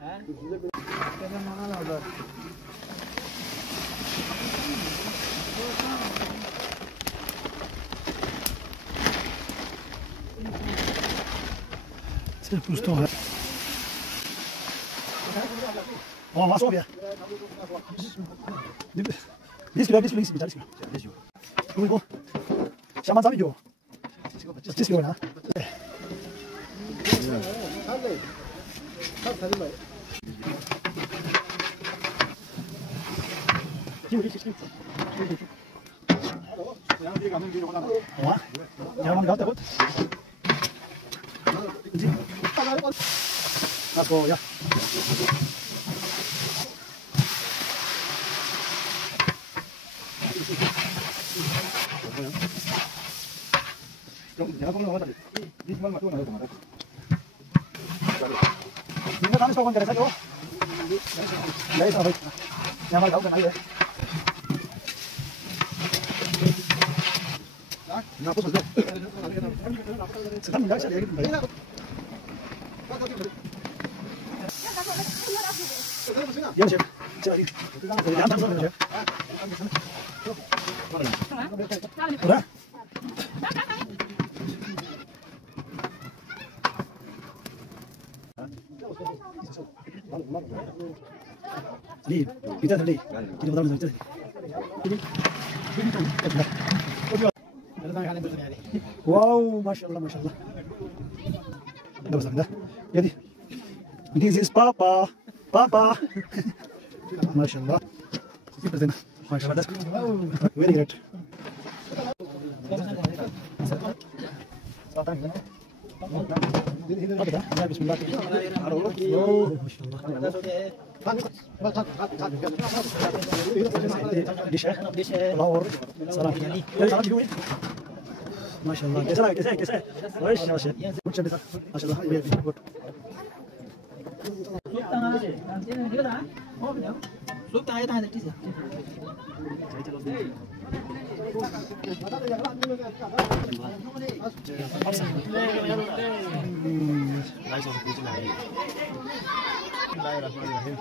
C'est pousse-toi. On va bien. 10 kilo, 10 kilo, 10 kilo. 그리고 샤만 잡이죠. 10 kilo 나. 야만 갔다 곧. 나고야. 내가 보는 거 같아. 이 시간 맞고 나도 맞아. 내가 다른 소건 그래 사줘. 내가 봐. 내가 말 나오잖아 이제. 나 보소. 잠깐 나가셔야 되겠는데. 여보세요. 저 양탄 선수요. 그래? 리, 일단 리. 이거 나오는 거 와우, 마샬라, 마샬라. 감사합니다. 여기. This is Papa. Papa. 마샬라. 마샬라. Very great. Bismillah. माशाल्लाह कैसा है कैसा है कैसा है माशाल्लाह कुछ अच्छा माशाल्लाह ये गुड Bismillahirrahmanirrahim.